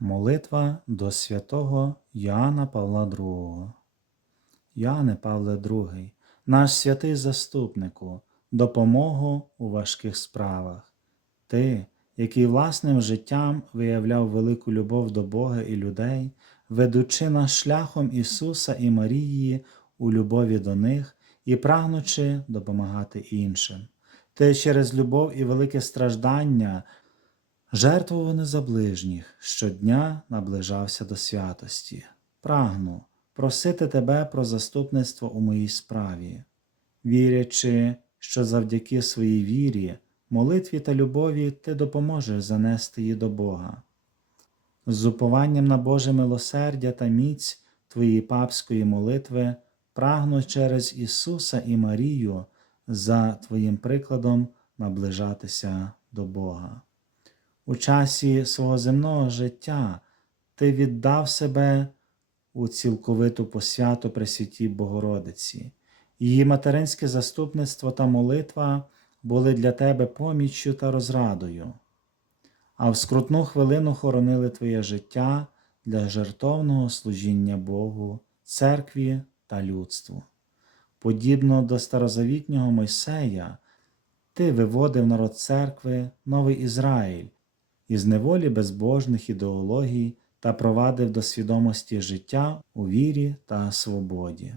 Молитва до святого Йоанна Павла II. Йоанне Павле II, наш святий заступнику, допомогу у важких справах. Ти, який власним життям виявляв велику любов до Бога і людей, ведучи нас шляхом Ісуса і Марії у любові до них і прагнучи допомагати іншим. Ти через любов і велике страждання жертвував за ближніх, щодня наближався до святості. Прагну просити тебе про заступництво у моїй справі, вірячи, що завдяки своїй вірі, молитві та любові ти допоможеш занести її до Бога. З упованням на Боже милосердя та міць твоєї папської молитви прагну через Ісуса і Марію за Твоїм прикладом наближатися до Бога. У часі свого земного життя Ти віддав себе у цілковиту посвяту Пресвятій Богородиці. Її материнське заступництво та молитва були для тебе поміччю та розрадою, а в скрутну хвилину хоронили Твоє життя для жертовного служіння Богу, церкві та людству. Подібно до старозавітнього Мойсея, ти виводив народ церкви, новий Ізраїль, із неволі безбожних ідеологій та провадив до свідомості життя у вірі та свободі.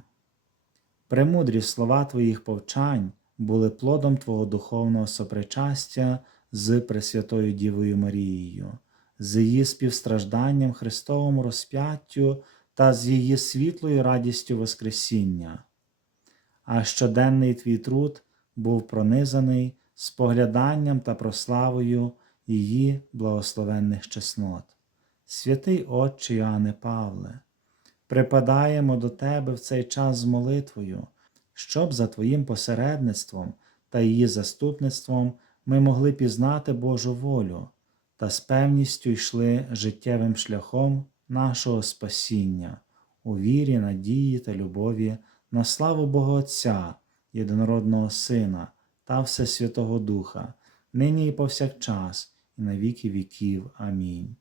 Премудрі слова твоїх повчань були плодом Твого духовного сопричастя з Пресвятою Дівою Марією, з її співстражданням Христовому розп'яттю та з її світлою радістю Воскресіння. А щоденний твій труд був пронизаний спогляданням та прославою її благословенних чеснот. Святий Отче Іоанне Павле, припадаємо до Тебе в цей час з молитвою, щоб за Твоїм посередництвом та її заступництвом ми могли пізнати Божу волю та з певністю йшли життєвим шляхом нашого спасіння у вірі, надії та любові на славу Бога Отця, єдинородного Сина та Всесвятого Духа, нині і повсякчас, і на віки віків. Амінь.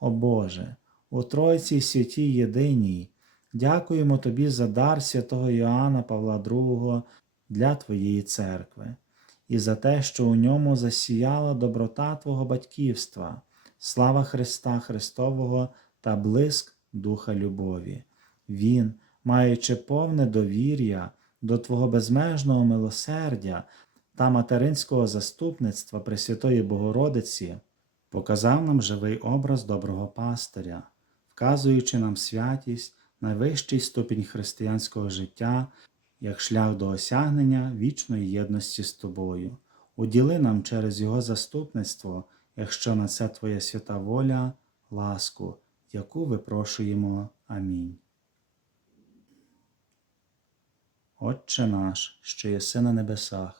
О Боже, у Тройці святій єдиній, дякуємо Тобі за дар святого Йоанна Павла II для Твоєї церкви і за те, що у ньому засіяла доброта Твого батьківства, слава Христа Христового та блиск Духа любові. Він, маючи повне довір'я до Твого безмежного милосердя та материнського заступництва Пресвятої Богородиці, показав нам живий образ доброго пастиря, вказуючи нам святість, найвищий ступінь християнського життя як шлях до осягнення вічної єдності з тобою. Уділи нам через Його заступництво, якщо на це Твоя свята воля, ласку, яку випрошуємо. Амінь. Отче наш, що єси на небесах,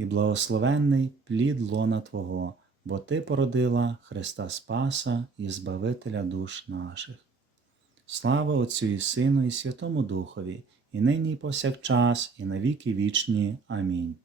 і благословенний плід лона Твого, бо Ти породила Христа Спаса і Збавителя душ наших. Слава Отцю і Сину, і Святому Духові, і нині, і повсякчас, і навіки вічні. Амінь.